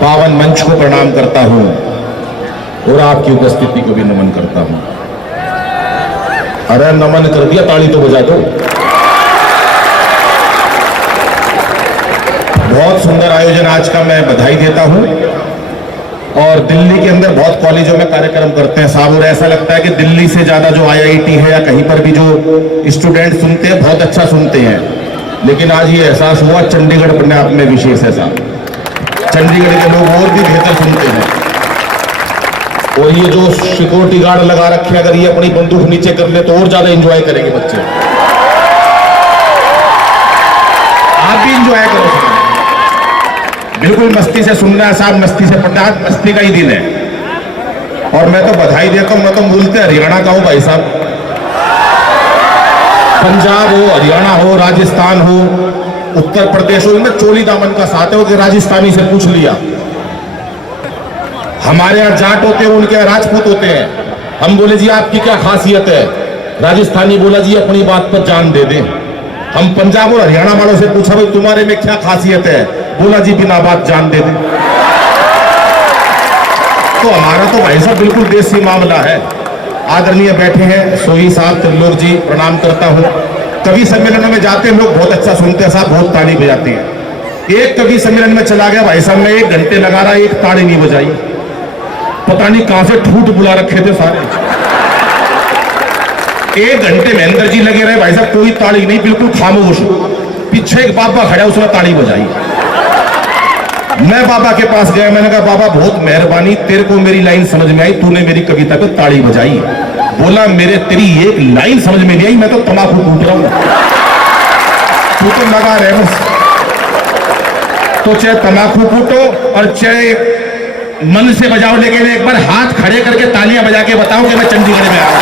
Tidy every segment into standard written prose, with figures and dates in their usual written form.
पावन मंच को प्रणाम करता हूं और आपकी उपस्थिति को भी नमन करता हूं। अरे नमन कर दिया, ताली तो बजा दो। बहुत सुंदर आयोजन आज का, मैं बधाई देता हूं। और दिल्ली के अंदर बहुत कॉलेजों में कार्यक्रम करते हैं साहब, और ऐसा लगता है कि दिल्ली से ज्यादा जो IIT है या कहीं पर भी जो स्टूडेंट सुनते हैं बहुत अच्छा सुनते हैं। लेकिन आज ये एहसास हुआ चंडीगढ़ अपने आप में विशेष है साहब। चंडीगढ़ के लोग और भी बेहतर सुनते हैं। और ये जो सिक्योरिटी गार्ड लगा रखे, अगर ये अपनी बंदूक नीचे कर ले तो और ज्यादा एंजॉय करेंगे बच्चे। आप भी एंजॉय करो साहब, बिल्कुल मस्ती से सुनना है साहब, मस्ती से पढ़ना है। मस्ती का ही दिन है। और मैं तो बधाई देता हूं, मैं तो मूलते हरियाणा का हूं भाई साहब। पंजाब हो, हरियाणा हो, राजस्थान हो, उत्तर प्रदेश हो, इनमें चोली दामन का साथ है कि राजस्थानी से पूछ लिया। हमारे यहाँ जाट होते हैं, उनके यहाँ राजपूत होते हैं। हम बोले जी आपकी क्या खासियत है, राजस्थानी बोला जी अपनी बात पर जान दे दे। हम पंजाब और हरियाणा वालों से पूछा भाई तुम्हारे में क्या खासियत है, बोला जी बिना बात जान दे दे। तो हमारा तो भाई साहब बिल्कुल देसी मामला है। आदरणीय बैठे हैं सोही साहब, त्रिलोक जी, प्रणाम करता हूं। कवि सम्मेलनों में जाते हैं लोग बहुत अच्छा सुनते हैं साहब, बहुत ताली बजाते हैं। एक कवि सम्मेलन में चला गया भाई साहब, मैं 1 घंटे लगा रहा, एक ताड़ी नहीं बजाई। पता नहीं कहां से ठूठ बुला रखे थे सारे। 1 घंटे महेंद्र जी लगे रहे भाई साहब, कोई ताड़ी नहीं, बिल्कुल खामोश। पीछे एक बाबा खड़ा, उसने ताड़ी बजाई। मैं बाबा के पास गया, मैंने कहा बाबा बहुत मेहरबानी, तेरे को मेरी लाइन समझ में आई, तूने मेरी कविता पे ताड़ी बजाई। बोला मेरे तेरी एक लाइन समझ में नहीं आई, मैं तो तम्बाकू कूट रहा हूं, तू तो लगा रहे बस। तो चाहे तम्बाकू कूटो और चाहे मन से बजाओ, लेकिन एक बार हाथ खड़े करके तालियां बजा के बताओ कि मैं चंडीगढ़ में आया।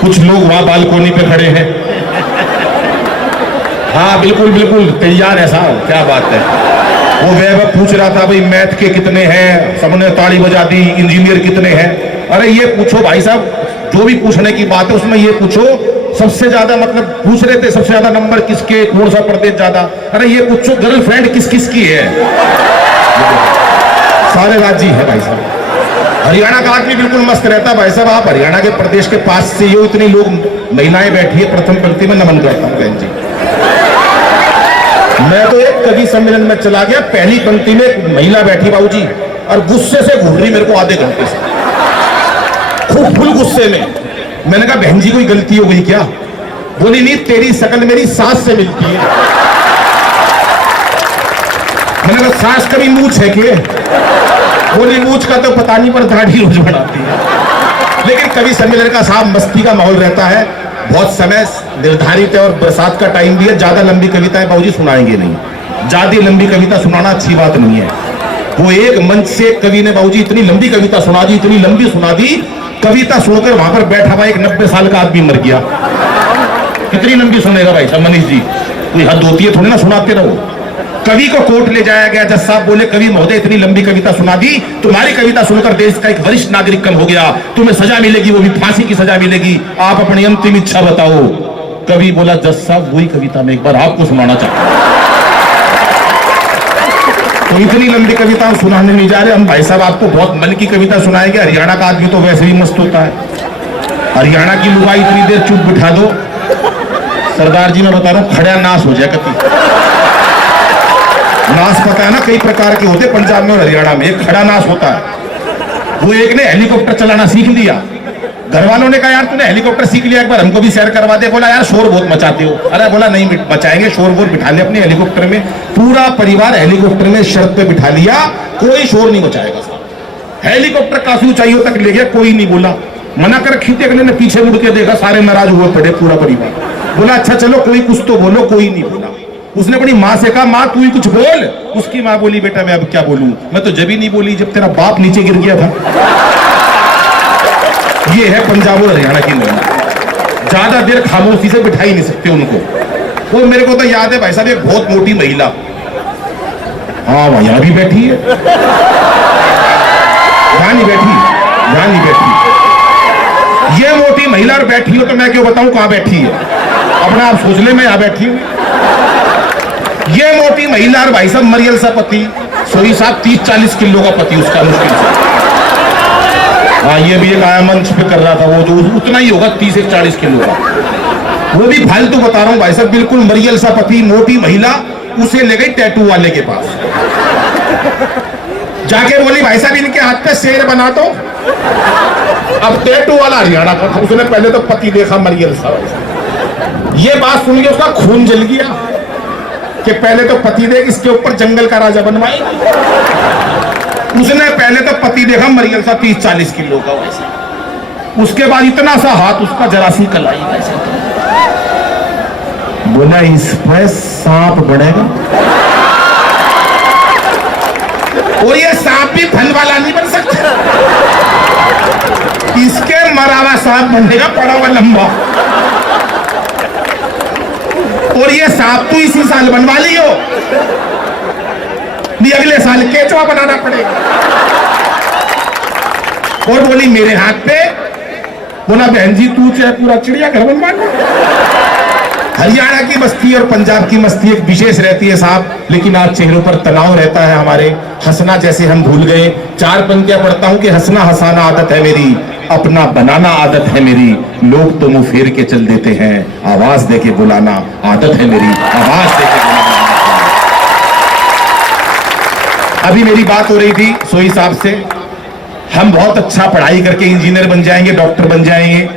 कुछ लोग वहां बालकोनी पे खड़े हैं। हाँ बिल्कुल बिल्कुल तैयार है साहब, क्या बात है। वो वैभव पूछ रहा था भाई मैथ के कितने हैं, सबने ताली बजा दी। इंजीनियर कितने हैं? अरे ये पूछो भाई साहब, जो भी पूछने की बात है उसमें ये पूछो सबसे ज्यादा, मतलब पूछ रहे थे सबसे ज्यादा नंबर किसके, कौन सा प्रदेश ज्यादा। अरे ये पूछो गर्लफ्रेंड किस किस की है, सारे राज्य है भाई साहब। हरियाणा का आदमी बिल्कुल मस्त रहता है भाई साहब। आप हरियाणा के प्रदेश के पास से यो इतनी लोग महिलाएं बैठी है, प्रथम पंक्ति में नमन करता हूं बहन जी। मैं तो एक कवि सम्मेलन में चला गया, पहली पंक्ति में एक महिला बैठी बाबूजी, और गुस्से से घूर रही मेरे को आधे घंटे से, खूब फुल गुस्से में। मैंने कहा बहन जी कोई गलती हो गई क्या? बोली नहीं, तेरी शकल मेरी सास से मिलती है। मैंने कहा सास कभी मूछ है क्या? बोली मूछ का तो पता नहीं, पर दाढ़ी रोज बढ़ाती है। लेकिन कवि सम्मेलन का साहब मस्ती का माहौल रहता है, बहुत समय निर्धारित है और बरसात का टाइम भी है। ज्यादा लंबी कविताएं बाबूजी सुनाएंगे नहीं, ज्यादा लंबी कविता सुनाना अच्छी बात नहीं है। वो एक मंच से कवि ने बाबूजी इतनी लंबी कविता सुना दी, इतनी लंबी सुना दी, कविता सुनकर वहां पर बैठा हुआ एक 90 साल का आदमी मर गया। कितनी लंबी सुनेगा भाई साहब मनीष जी, कोई हद होती है थोड़ी ना, सुनाते रहो। कवि को कोर्ट ले जाया गया, जज साहब बोले कवि महोदय इतनी लंबी कविता सुना दी, तुम्हारी कविता सुनकर देश का एक वरिष्ठ नागरिक कम हो गया, तुम्हें सजा मिलेगी, वो भी फांसी की सजा मिलेगी, आप अपनी अंतिम इच्छा बताओ। कवि बोला जज साहब वही कविता मैं एक बार आपको सुनाना चाहता हूं। तो इतनी लंबी कविता सुनाने नहीं जा रहे हम भाई साहब, आपको बहुत मन की कविता सुनाएंगे। हरियाणा का आदमी तो वैसे ही मस्त होता है। हरियाणा की लुगाई इतनी देर चुप बिठा दो, सरदार जी मैं बता रहा हूं खड़ा नाश हो जाए। कति नाश पता है ना कई प्रकार के होते, पंजाब में और हरियाणा में। एक खड़ा नाश होता है, वो एक ने हेलीकॉप्टर चलाना सीख लिया। घर वालों ने कहा यार तूने हेलीकॉप्टर सीख लिया, एक बार हमको भी सैर करवा दे। बोला यार शोर बहुत मचाते हो। अरे बोला नहीं मचाएंगे, शोर वोर बिठा ले अपने हेलीकॉप्टर में। पूरा परिवार हेलीकॉप्टर में शर्त पे बिठा लिया, कोई शोर नहीं मचाएगा साहब। हेलीकॉप्टर काफी ऊंचाइयों तक ले गया, कोई नहीं बोला। मना कर खींचे, अगले ने पीछे मुड़ के देखा, सारे नाराज हुए पड़े पूरा परिवार। बोला अच्छा चलो कोई कुछ तो बोलो, कोई नहीं बोला। उसने अपनी माँ से कहा माँ तू ही कुछ बोल। उसकी माँ बोली बेटा मैं अब क्या बोलूं, मैं तो जब ही नहीं बोली जब तेरा बाप नीचे गिर गया था। ये है पंजाब और हरियाणा की महिला, ज्यादा देर खामोशी से बिठा ही नहीं सकते उनको। वो मेरे को तो याद है भाई साहब, एक बहुत मोटी महिला, हाँ वहां यहां भी बैठी है, यहां नहीं बैठी, यहां नहीं बैठी। ये मोटी महिला और बैठी हो तो मैं क्यों बताऊं कहां बैठी है, अपना आप सोच ले। मैं यहां बैठी हूं, ये मोटी महिला और भाई साहब मरियल सा पति, सोई साहब 30-40 किलो का पति उसका मुश्किल से। हाँ, ये भी एक आया मंच पे कर रहा था, वो जो उतना ही होगा 30-40 किलो का, वो भी फालतू बता रहा हूँ भाई साहब, बिल्कुल मरियल सा पति, मोटी महिला, उसे ले गई टैटू वाले के पास, जाके बोली भाई साहब इनके हाथ पे शेर बना दो। अब टैटू वाला हरियाणा का था, उसने पहले तो पति देखा मरियल सा, ये बात सुन के उसका खून जल गया कि पहले तो पति देख, इसके ऊपर जंगल का राजा बनवाए। उसने पहले तो पति देखा मरियल सा 30-40 किलो का वैसा, उसके बाद इतना सा हाथ उसका, जरा सी कलाई वैसा, बोला इस पर सांप बढ़ेगा, और ये सांप भी फल वाला नहीं बन सकता, इसके मरावा सांप बनेगा पड़ा हुआ लंबा, और ये सांप तो इसी साल बनवा लियो, नहीं अगले साल केचवा बनाना पड़ेगा। और बोली मेरे हाथ पे, बोला बहन जी तू चाहे पूरा चिड़ियाघर बनवा लो। हरियाणा की मस्ती और पंजाब की मस्ती एक विशेष रहती है साहब, लेकिन आज चेहरों पर तनाव रहता है हमारे, हंसना जैसे हम भूल गए। 4 पंक्तियां पढ़ता हूं कि हंसना हंसाना आदत है मेरी, अपना बनाना आदत है मेरी, लोग तो मुंह फेर के चल देते हैं, आवाज दे के बुलाना आदत है मेरी, आवाज दे के बुलाना। अभी मेरी बात हो रही थी सोई साहब से, हम बहुत अच्छा पढ़ाई करके इंजीनियर बन जाएंगे, डॉक्टर बन जाएंगे,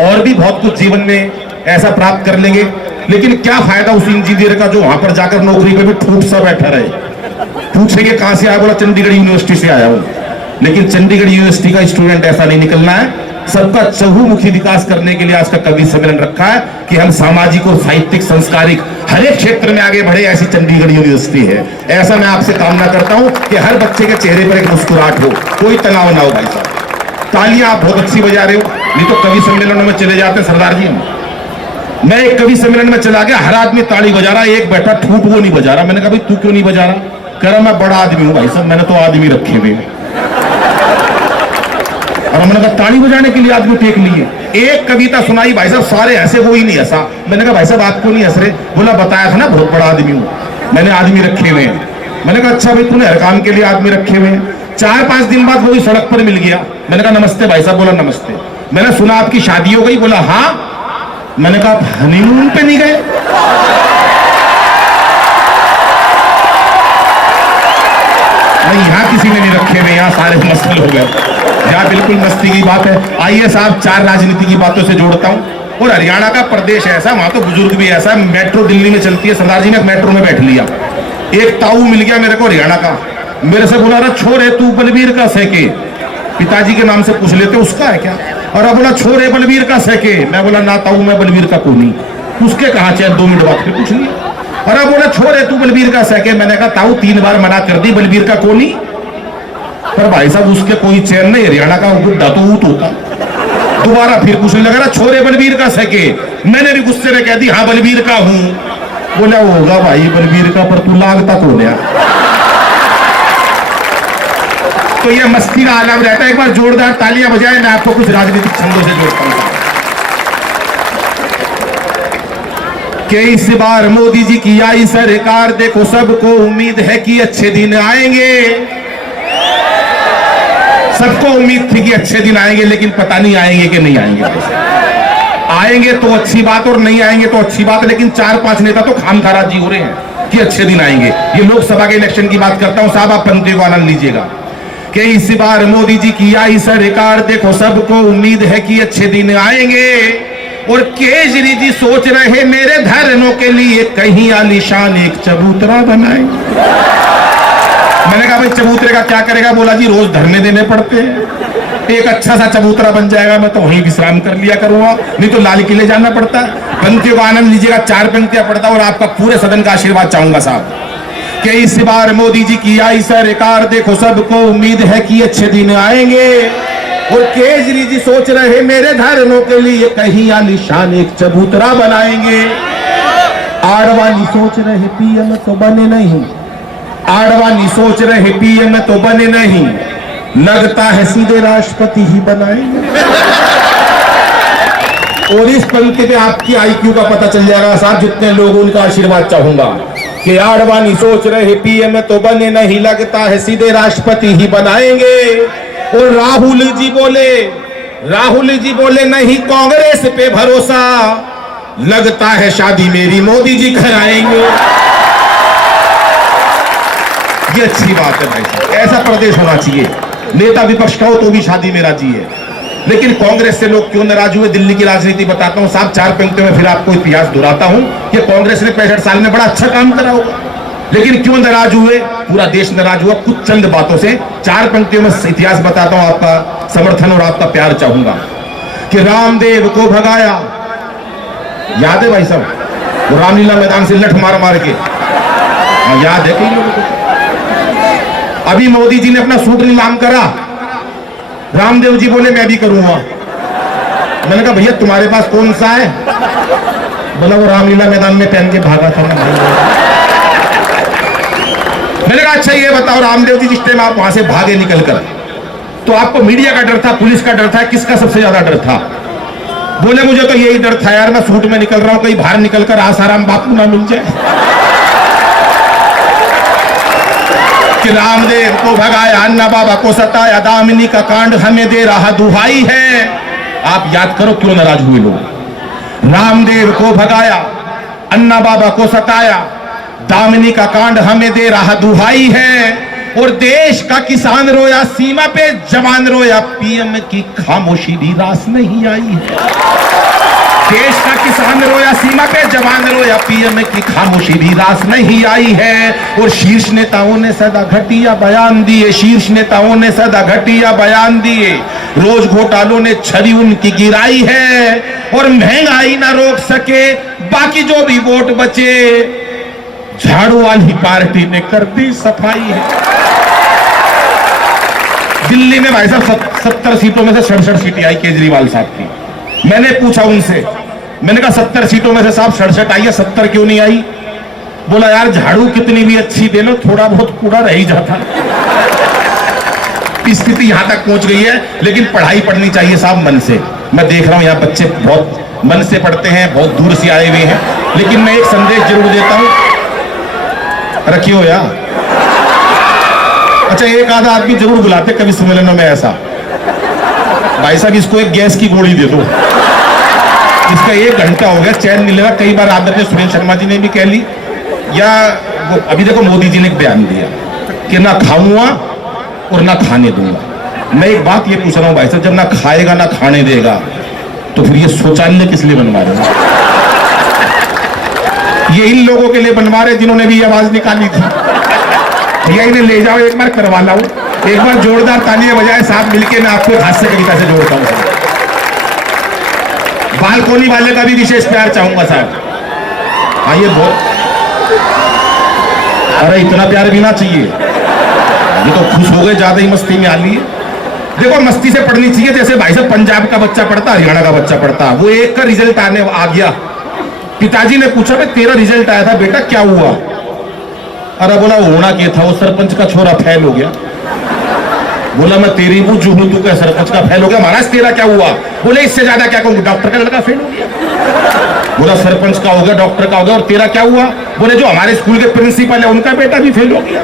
और भी बहुत कुछ जीवन में ऐसा प्राप्त कर लेंगे, लेकिन क्या फायदा उस इंजीनियर का जो वहां पर जाकर नौकरी पे भी ठूठ सा बैठा रहे। पूछेंगे कहां से आया, बोला चंडीगढ़ यूनिवर्सिटी से आया हूं, लेकिन चंडीगढ़ यूनिवर्सिटी का स्टूडेंट ऐसा नहीं निकलना है। सबका चहुमुखी विकास करने के लिए आज का कवि सम्मेलन रखा है कि हम सामाजिक और साहित्यिक संस्कारिक हर एक क्षेत्र में आगे बढ़े, ऐसी चंडीगढ़ यूनिवर्सिटी है। ऐसा मैं आपसे कामना करता हूं कि हर बच्चे के चेहरे पर एक मुस्कुराहट हो, कोई तनाव ना हो। भाई साहब तालियां आप बहुत अच्छी बजा रहे हो, नहीं तो कवि सम्मेलनों में चले जाते सरदार जी। मैं एक कवि सम्मेलन में चला गया, हर आदमी ताली बजा रहा, एक बैठा ठूठ वो नहीं बजा रहा। मैंने कहा भाई तू क्यों नहीं बजा रहा? कह रहा मैं बड़ा आदमी हूं भाई साहब, मैंने तो आदमी रखे हुए। और मैंने कहा ताली बजाने के लिए आदमी टेक लिए। एक कविता सुनाई भाई साहब, सारे हंसे, वो ही नहीं हंसा। मैंने कहा भाई साहब आप क्यों नहीं हंस रहे? बोला बताया था ना बहुत बड़ा आदमी हूं, मैंने आदमी रखे हुए हैं। मैंने कहा अच्छा भाई तूने हर काम के लिए आदमी रखे हुए हैं। 4-5 दिन बाद वो सड़क पर मिल गया। मैंने कहा नमस्ते भाई साहब। बोला नमस्ते। मैंने सुना आपकी शादी हो गई? बोला हाँ। मैंने कहा आप हनीमून पे नहीं गए? यहाँ किसी ने नहीं रखे हुए, यहाँ सारे मस्त लोग हैं। यहाँ बिल्कुल मस्ती की बात है। आइए साहब 4 राजनीति की बातों से जोड़ता हूँ। और हरियाणा का प्रदेश ऐसा, वहां तो बुजुर्ग भी ऐसा। मेट्रो दिल्ली में चलती है, सरदार जी ने मेट्रो में बैठ लिया। एक ताऊ मिल गया मेरे को हरियाणा का, मेरे से बोला रहा छोरे तू बलबीर का सैके, पिताजी के नाम से पूछ लेते उसका है क्या? और अब बोला छोरे बलबीर का सैके। मैं बोला ना ताऊ मैं बलबीर का कोनी। उसके कहा चाहे 2 मिनट बाद फिर पूछ लिया। और अब बोला छोरे तू बलबीर का सैके। मैंने कहा ताऊ 3 बार मना कर दी, बलबीर का कोनी। पर भाई साहब उसके कोई चैन नहीं, हरियाणा का बुड्ढा तो ऊत होता। दोबारा फिर पूछने लगा छोरे बलबीर का सैके। मैंने भी गुस्से में कह दी हाँ बलबीर का हूं। बोला होगा भाई बलबीर का, पर तू लागता को गया। तो ये मस्ती का आलम रहता है। एक बार जोरदार तालियां बजाएं, मैं आपको कुछ राजनीतिक छंदों से जोड़ता हूं। कि इस बार मोदी जी की आई सरकार, देखो सबको उम्मीद है कि अच्छे दिन आएंगे। सबको उम्मीद थी कि अच्छे दिन आएंगे, लेकिन पता नहीं आएंगे कि नहीं आएंगे। आएंगे तो अच्छी बात और नहीं आएंगे तो अच्छी बात, लेकिन 4-5 नेता तो खामखाराजी हो रहे हैं कि अच्छे दिन आएंगे। ये लोकसभा के इलेक्शन की बात करता हूं साहब, आप पंक्ति को आनंद लीजिएगा। कि इस बार मोदी जी की आई सरकार, देखो सबको उम्मीद है कि अच्छे दिन आएंगे। और केजरी जी सोच रहे मेरे धरनों के लिए कहीं आलीशान एक चबूतरा बनाएंगे। मैंने कहा भाई चबूतरे का क्या करेगा? बोला जी रोज धरने देने पड़ते हैं, एक अच्छा सा चबूतरा बन जाएगा, मैं तो वहीं विश्राम कर लिया करूंगा, नहीं तो लाल किले जाना पड़ता है। पंक्तियों का आनंद लीजिएगा, 4 पंक्तियां पढ़ता और आपका पूरे सदन का आशीर्वाद चाहूंगा साहब। कि इस बार मोदी जी की आई सरकार, देखो सबको उम्मीद है कि अच्छे दिन आएंगे। और केजरी जी सोच रहे मेरे धरनों के लिए कहीं आलीशान एक चबूतरा बनाएंगे। आडवाणी सोच रहे पीएम तो बने नहीं, आडवाणी सोच रहे पीएम तो बने नहीं, लगता है सीधे राष्ट्रपति ही बनाएंगे। और इस पंक्ति पे आपकी आईक्यू का पता चल जाएगा साहब, जितने लोग उनका आशीर्वाद चाहूंगा। कि आडवाणी सोच रहे पीएम तो बने नहीं, लगता है सीधे राष्ट्रपति ही बनाएंगे। और राहुल जी बोले नहीं कांग्रेस पे भरोसा, लगता है शादी मेरी मोदी जी कराएंगे। ये अच्छी बात है भाई साहब, ऐसा प्रदेश होना चाहिए। नेता विपक्ष का हो तो भी शादी में राजी है। लेकिन कांग्रेस से लोग क्यों नाराज हुए, दिल्ली की राजनीति बताता हूं साहब, 4 पंक्तियों में फिर आपको इतिहास दोहराता हूं कि कांग्रेस ने 65 साल में बड़ा अच्छा काम करा होगा, लेकिन क्यों नाराज हुए, पूरा देश नाराज हुआ कुछ चंद बातों से। 4 पंक्तियों में इतिहास बताता हूं, आपका समर्थन और आपका प्यार चाहूंगा। कि रामदेव को भगाया, याद है भाई साहब, वो रामलीला मैदान से लठ मार मार के, याद है कई लोगों को। अभी मोदी जी ने अपना सूट नीलाम करा, रामदेव जी बोले मैं भी करूंगा। मैंने कहा भैया तुम्हारे पास कौन सा है? बोला वो रामलीला मैदान में पहन के भागा था। मैंने कहा अच्छा ये बताओ रामदेव जी, जिस टाइम आप वहां से भागे निकलकर, तो आपको मीडिया का डर था, पुलिस का डर था, किसका सबसे ज्यादा डर था? बोले मुझे तो यही डर था यार, मैं सूट में निकल रहा हूं, कहीं बाहर निकलकर आसाराम बापू ना मिल जाए। कि रामदेव को भगाया, अन्ना बाबा को सताया, दामिनी का कांड हमें दे रहा दुहाई है। आप याद करो क्यों नाराज हुए लोग। रामदेव को भगाया, अन्ना बाबा को सताया, दामिनी का कांड हमें दे रहा दुहाई है। और देश का किसान रोया, सीमा पे जवान रोया, पीएम की खामोशी भी रास नहीं आई है। देश का किसान रोया, सीमा पे जवान रोया, पीएम की खामोशी भी रास नहीं आई है। और शीर्ष नेताओं ने सदा घटिया बयान दिए, शीर्ष नेताओं ने सदा घटिया बयान दिए। रोज घोटालों ने छवि उनकी गिराई है। और महंगाई ना रोक सके बाकी जो भी वोट बचे, झाड़ू वाली पार्टी ने कर दी सफाई है। दिल्ली में भाई साहब 70 सीटों में से 67 सीटें आई केजरीवाल साहब की। मैंने पूछा उनसे, मैंने कहा 70 सीटों में से साहब 67 आई है, 70 क्यों नहीं आई? बोला यार झाड़ू कितनी भी अच्छी दे लो, थोड़ा बहुत कूड़ा रह ही जाता। स्थिति यहां तक पहुंच गई है। लेकिन पढ़ाई पढ़नी चाहिए साहब मन से। मैं देख रहा हूं यहाँ बच्चे बहुत मन से पढ़ते हैं, बहुत दूर से आए हुए हैं। लेकिन मैं एक संदेश जरूर देता हूं, रखियो यार। अच्छा एक आधा आदमी जरूर बुलाते कवि सम्मेलनों में ऐसा, भाई साहब इसको एक गैस की गोली दे दो, इसका 1 घंटा हो गया चैन नहीं लेगा। कई बार आदरणीय सुनील शर्मा जी ने भी कह ली, या वो अभी देखो मोदी जी ने एक बयान दिया कि ना खाऊंगा और ना खाने दूंगा। मैं एक बात ये पूछ रहा हूं भाई साहब, जब ना खाएगा ना खाने देगा तो फिर ये शौचालय किस लिए बनवा रहे हैं? ये इन लोगों के लिए बनवा रहे जिन्होंने भी आवाज निकाली थी। भैया इन्हें ले जाओ, एक बार करवा लाओ, एक बार जोरदार तालियां बजाए साहब मिलके। मैं आपको हास्य कविता से जोड़ता हूं। बालकोनी वाले का भी विशेष प्यार चाहूंगा साहब। हाँ ये बहुत, अरे इतना प्यार भी ना चाहिए, ये तो खुश हो गए, ज्यादा ही मस्ती में आ ली। देखो मस्ती से पढ़नी चाहिए, जैसे भाई साहब पंजाब का बच्चा पढ़ता, हरियाणा का बच्चा पढ़ता। वो एक का रिजल्ट आ गया, पिताजी ने पूछा भाई तेरा रिजल्ट आया था बेटा क्या हुआ? अरे बोला होना क्या था, वो सरपंच का छोरा फेल हो गया। बोला मैं तेरी बुझू हूं, तू क्या सरपंच का फेल हो गया? महाराज तेरा क्या हुआ? बोले इससे ज्यादा क्या कहूंगी, डॉक्टर का लड़का फेल हो गया। बोला सरपंच का हो गया, डॉक्टर का हो गया, और तेरा क्या हुआ? बोले जो हमारे स्कूल के प्रिंसिपल है उनका बेटा भी फेल हो गया।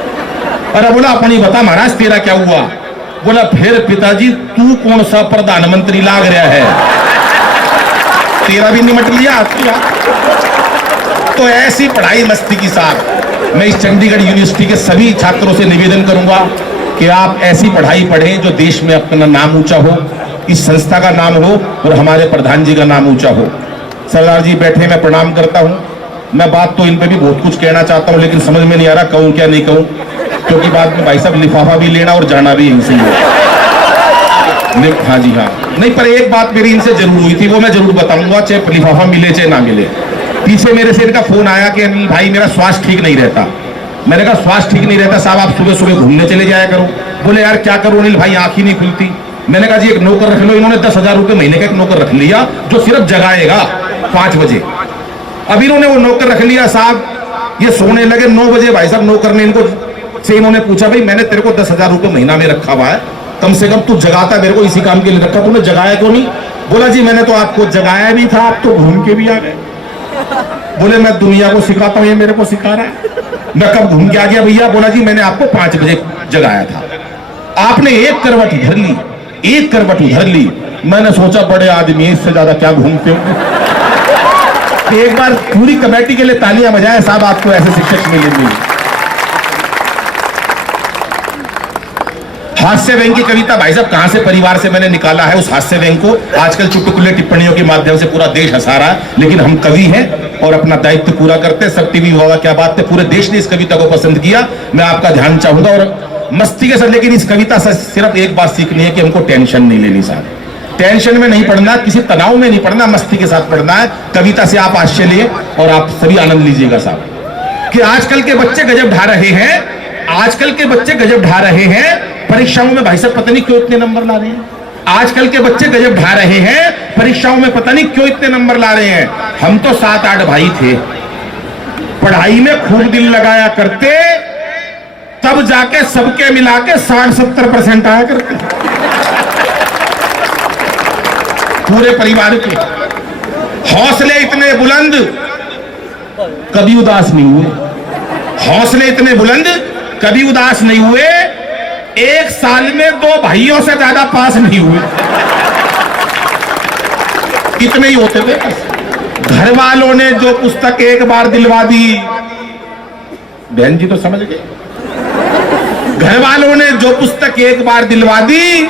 अरे बोला अपनी बता महाराज तेरा क्या हुआ? बोला फिर पिताजी तू कौन सा प्रधानमंत्री लाग रहा है, तेरा भी निमट लिया। तो ऐसी पढ़ाई मस्ती की साथ मैं इस चंडीगढ़ यूनिवर्सिटी के सभी छात्रों से निवेदन करूंगा कि आप ऐसी पढ़ाई पढ़ें जो देश में अपना नाम ऊंचा हो, इस संस्था का नाम हो और हमारे प्रधान जी का नाम ऊंचा हो। सरदार जी बैठे, मैं प्रणाम करता हूं। मैं बात तो इन पे भी बहुत कुछ कहना चाहता हूं, लेकिन समझ में नहीं आ रहा कहूं क्या नहीं कहूं, क्योंकि बाद में भाई साहब लिफाफा भी लेना और जाना भी इनसे ही है। हाँ जी हाँ, नहीं पर एक बात मेरी इनसे जरूर हुई थी, वो मैं जरूर बताऊंगा, चाहे लिफाफा मिले चाहे ना मिले। पीछे मेरे से इनका फोन आया कि अनिल भाई मेरा स्वास्थ्य ठीक नहीं रहता। मैंने कहा स्वास्थ्य ठीक नहीं रहता साहब, आप सुबह सुबह घूमने चले जाया करो। बोले यार क्या करूं अनिल भाई, आंख ही नहीं खुलती। मैंने कहा जी एक नौकर रख लो। इन्होंने 10,000 रुपए महीने का एक नौकर रख लिया जो सिर्फ जगाएगा 5 बजे। अब इन्होंने वो नौकर रख लिया साहब, ये सोने लगे 9 बजे। भाई साहब नौकर ने इनको से इन्होंने पूछा भाई मैंने तेरे को 10,000 रुपए महीना में रखा हुआ है, कम से कम तू जगाता, मेरे को इसी काम के लिए रखा, तूने जगाया क्यों नहीं? बोला जी मैंने तो आपको जगाया भी था, आप तो घूम के भी आ गए। बोले मैं दुनिया को सिखाता हूं, ये मेरे को सिखा रहा है। मैं कब घूम के आ गया भैया? बोला जी मैंने आपको 5 बजे जगाया था, आपने 1 करवट उधर ली, 1 करवट उधर ली। मैंने सोचा बड़े आदमी इससे ज्यादा क्या घूमते हो। एक बार पूरी कमेटी के लिए तालियां बजाएं साहब, आपको ऐसे शिक्षक मिलेंगे। हास्य व्यंग की कविता भाई साहब कहां से परिवार से मैंने निकाला है उस हास्य व्यंग को। आजकल चुटकुले टिप्पणियों के माध्यम से पूरा देश हंसा रहा है, लेकिन हम कवि हैं और अपना दायित्व पूरा करते हैं। सब टीवी हुआ क्या बात है, पूरे देश ने इस कविता को पसंद किया। मैं आपका ध्यान चाहूंगा और मस्ती के साथ, लेकिन इस कविता से सिर्फ एक बात सीखनी है कि हमको टेंशन नहीं लेनी साहब। टेंशन में नहीं पढ़ना, किसी तनाव में नहीं पढ़ना, मस्ती के साथ पढ़ना है। कविता से आप आश्चर्य लिए और आप सभी आनंद लीजिएगा साहब। कि आजकल के बच्चे गजब ढा रहे हैं, आजकल के बच्चे गजब ढा रहे हैं परीक्षाओं में। भाई साहब पता नहीं क्यों इतने नंबर ला रहे हैं। आजकल के बच्चे गजब ढा रहे हैं परीक्षाओं में, पता नहीं क्यों इतने नंबर ला रहे हैं। हम तो 7-8 भाई थे, पढ़ाई में खूब दिल लगाया करते, तब जाके सबके मिला के 60-70% आया करते पूरे परिवार के। हौसले इतने बुलंद, कभी उदास नहीं हुए। हौसले इतने बुलंद, कभी उदास नहीं हुए। 1 साल में 2 भाइयों से ज्यादा पास नहीं हुए, इतने ही होते थे। घर वालों ने जो पुस्तक एक बार दिलवा दी, बहन जी तो समझ गए, घर वालों ने जो पुस्तक एक बार दिलवा दी,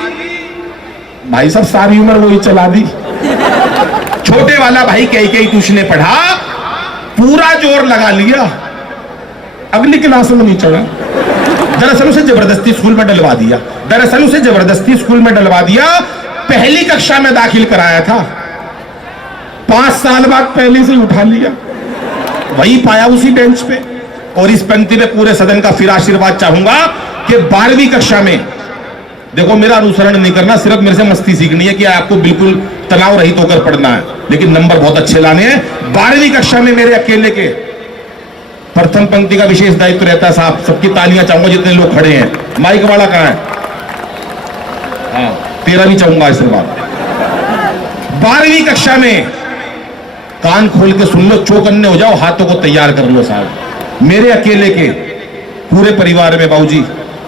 भाई साहब सारी उम्र वही चला दी। छोटे वाला भाई कई ट्यूशने पढ़ा, पूरा जोर लगा लिया, अगली क्लास में नहीं चढ़ा। दरअसल उसे जबरदस्ती स्कूल में डलवा दिया, दरअसल उसे जबरदस्ती स्कूल में डलवा दिया। पहली कक्षा में दाखिल कराया था, 5 साल बाद पहले से उठा लिया, वही पाया उसी बेंच पे। और इस पंक्ति में पूरे सदन का फिर आशीर्वाद चाहूंगा कि 12वीं कक्षा में, देखो मेरा अनुसरण नहीं करना, सिर्फ मेरे से मस्ती सीखनी है कि आपको बिल्कुल तनाव रहित होकर पढ़ना है, लेकिन नंबर बहुत अच्छे लाने हैं। 12वीं कक्षा में मेरे अकेले के प्रथम पंक्ति का विशेष दायित्व रहता है साहब। सबकी तालियां चाहूंगा जितने लोग खड़े हैं। माइक वाला कहां है? हाँ, तेरा भी चाहूंगा आशीर्वाद। 12वीं कक्षा में कान खोल के सुन लो, चौकन्ने हो जाओ, हाथों को तैयार कर लो साहब। मेरे अकेले के पूरे परिवार में, बाबूजी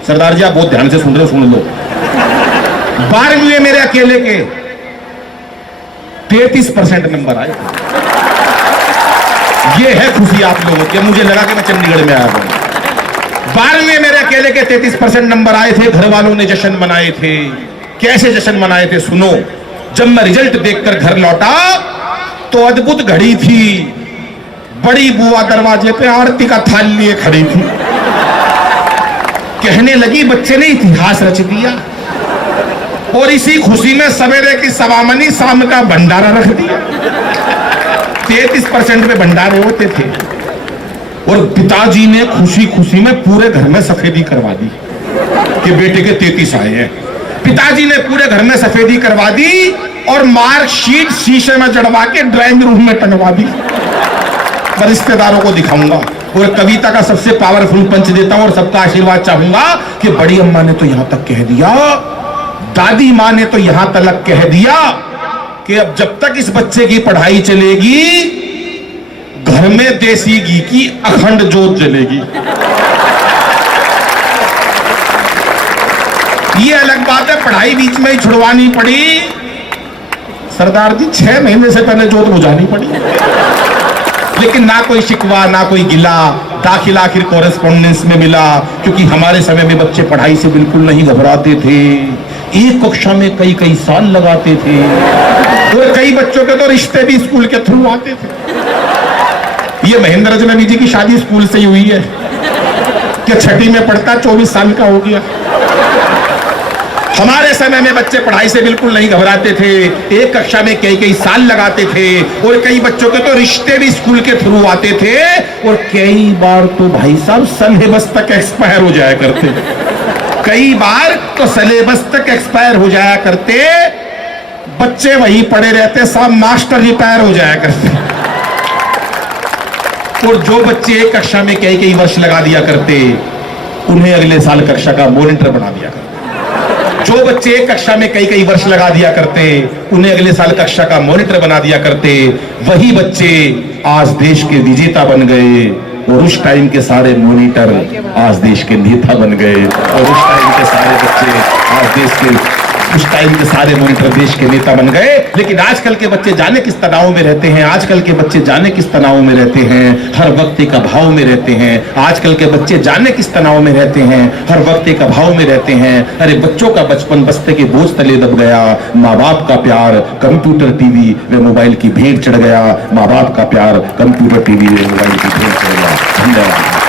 सरदार जी आप बहुत ध्यान से सुन रहे हो, सुन लो। 12वीं में मेरे अकेले के 33% नंबर आए। ये है खुशी आप लोगों की। मुझे लगा कि मैं चंडीगढ़ में आया हूं। 12वीं में मेरे अकेले के 33% नंबर आए थे। घर वालों ने जश्न मनाए थे। कैसे जश्न मनाए थे सुनो। जब मैं रिजल्ट देखकर घर लौटा तो अद्भुत घड़ी थी। बड़ी बुआ दरवाजे पे आरती का थाल लिए खड़ी थी। कहने लगी बच्चे ने इतिहास रच दिया। और इसी खुशी में सवेरे की सवामनी शाम का भंडारा रख दिया। 33% पे भंडारे होते थे। और पिताजी ने खुशी खुशी में पूरे घर में सफेदी करवा दी कि बेटे के 33 आए हैं। पिताजी ने पूरे घर में सफेदी करवा दी और मार्कशीट शीशे में जड़वा के ड्राइंग रूम में टंगवा दी। रिश्तेदारों को दिखाऊंगा। और कविता का सबसे पावरफुल पंच देता हूं और सबका आशीर्वाद चाहूंगा कि बड़ी अम्मा ने तो यहां तक कह दिया, दादी मां ने तो यहां तक कह दिया कि अब जब तक इस बच्चे की पढ़ाई चलेगी घर में देसी घी की अखंड जोत जलेगी। ये अलग बात है पढ़ाई बीच में ही छुड़वानी पड़ी। सरदार जी 6 महीने से पहले जोत बुझानी पड़ी। लेकिन ना कोई शिकवा ना कोई गिला, दाखिला आखिर कॉरेस्पॉन्डेंस में मिला। क्योंकि हमारे समय में बच्चे पढ़ाई से बिल्कुल नहीं घबराते थे। एक कक्षा में कई साल लगाते थे। और कई बच्चों के तो रिश्ते भी स्कूल के थ्रू आते थे। ये महेंद्र अजनबी जी की शादी स्कूल से ही हुई है कि 6ठी में पढ़ता 24 साल का हो गया। हमारे समय में बच्चे पढ़ाई से बिल्कुल नहीं घबराते थे। एक कक्षा में कई साल लगाते थे। और कई बच्चों के तो रिश्ते भी स्कूल के थ्रू आते थे। और कई बार तो भाई साहब सिलेबस तक एक्सपायर हो जाया करते। कई बार तो सिलेबस तक एक्सपायर हो जाया करते। बच्चे वही पढ़े रहते, सब मास्टर रिटायर हो जाया करते। और जो बच्चे एक कक्षा में कई वर्ष लगा दिया करते उन्हें अगले साल कक्षा का मॉनिटर बना दिया करते। जो बच्चे एक कक्षा में कई वर्ष लगा दिया करते उन्हें अगले साल कक्षा का मॉनिटर बना दिया करते। वही बच्चे आज देश के विजेता बन गए, और उस टाइम के सारे मॉनिटर आज देश के नेता बन गए, और उस टाइम के सारे बच्चे आज देश के उस टाइम के सारे मॉनिटर देश के नेता बन गए। लेकिन आजकल के बच्चे जाने किस तनाव में रहते हैं, आजकल के बच्चे जाने किस तनाव में रहते हैं, हर वक्त एक अभाव में रहते हैं। आजकल के बच्चे जाने किस तनाव में रहते हैं, हर वक्त एक अभाव में रहते हैं। अरे बच्चों का बचपन बस्ते के बोझ तले दब गया, माँ बाप का प्यार कंप्यूटर टीवी व मोबाइल की भेंट चढ़ गया, माँ बाप का प्यार कंप्यूटर टीवी व मोबाइल की भेंट चढ़ गया। धन्यवाद।